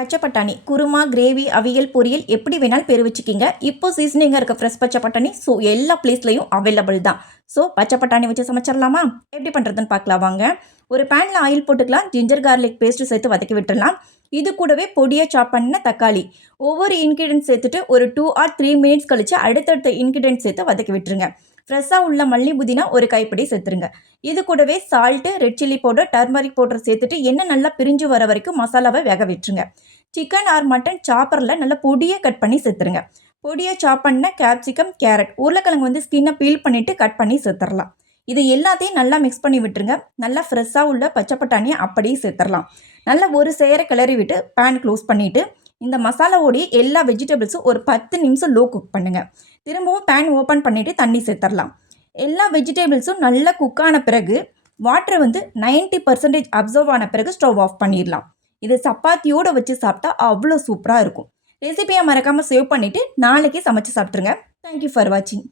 பச்சை பட்டாணி குருமா, கிரேவி, அவியல், பொரியல் எப்படி வேணாலும் பேர் வச்சுக்கிங்க. இப்போ சீசனிங்காக இருக்க ஃப்ரெஷ் பச்சை பட்டாணி ஸோ எல்லா பிளேஸ்லையும் அவைலபிள் தான். ஸோ பச்சை பட்டாணி வச்சு சமைச்சிடலாமா? எப்படி பண்ணுறதுன்னு பார்க்கலாம் வாங்க. ஒரு பேனில் ஆயில் போட்டுக்கலாம். ஜிஞ்சர் கார்லிக் பேஸ்ட்டு சேர்த்து வதக்கி விட்டுடலாம். இது கூடவே பொடியாக சாப் பண்ண தக்காளி, ஒவ்வொரு இன்க்ரீடியன்ட் சேர்த்துட்டு ஒரு 2 or 3 மினிட்ஸ் கழிச்சு அடுத்தடுத்த இன்க்ரீடியன்ட் சேர்த்து வதக்கி விட்டுருங்க. ஃப்ரெஷ்ஷாக உள்ள மல்லி புதினா ஒரு கைப்பிடி சேர்த்துருங்க. இது கூடவே salt, red chilli powder, turmeric powder சேர்த்துட்டு எண்ணெய் நல்லா பிரிஞ்சு வர வரைக்கும் மசாலாவை வேக விட்டுருங்க. சிக்கன் ஆர் மட்டன் சாப்பரில் நல்லா பொடியாக கட் பண்ணி சேர்த்துருங்க. பொடியாக சாப் பண்ண கேப்சிகம், கேரட், உருளைக்கிழங்கு வந்து ஸ்கின்னை பீல் பண்ணிவிட்டு கட் பண்ணி சேர்த்துடலாம். இது எல்லாத்தையும் நல்லா மிக்ஸ் பண்ணி விட்டுருங்க. நல்லா ஃப்ரெஷ்ஷாக உள்ள பச்சை பட்டாணியை அப்படியே சேர்த்துடலாம். நல்லா ஒரு சேர கிளறி விட்டு பேன் க்ளோஸ் பண்ணிவிட்டு இந்த மசாலாவோடைய எல்லா வெஜிடபிள்ஸும் ஒரு 10 நிமிஷம் லோ குக் பண்ணுங்கள். திரும்பவும் பேன் ஓப்பன் பண்ணிவிட்டு தண்ணி சேர்த்துடலாம். எல்லா வெஜிடபிள்ஸும் நல்லா குக் ஆன பிறகு வாட்டரை வந்து 90% அப்சர்வ் ஆன பிறகு ஸ்டவ் ஆஃப் பண்ணிடலாம். இது சப்பாத்தியோடு வச்சு சாப்பிட்டா அவ்வளோ சூப்பராக இருக்கும். ரெசிபியை மறக்காமல் சேவ் பண்ணிவிட்டு நாளைக்கு சமைச்சு சாப்பிட்ருங்க. தேங்க்யூ ஃபார் வாட்சிங்.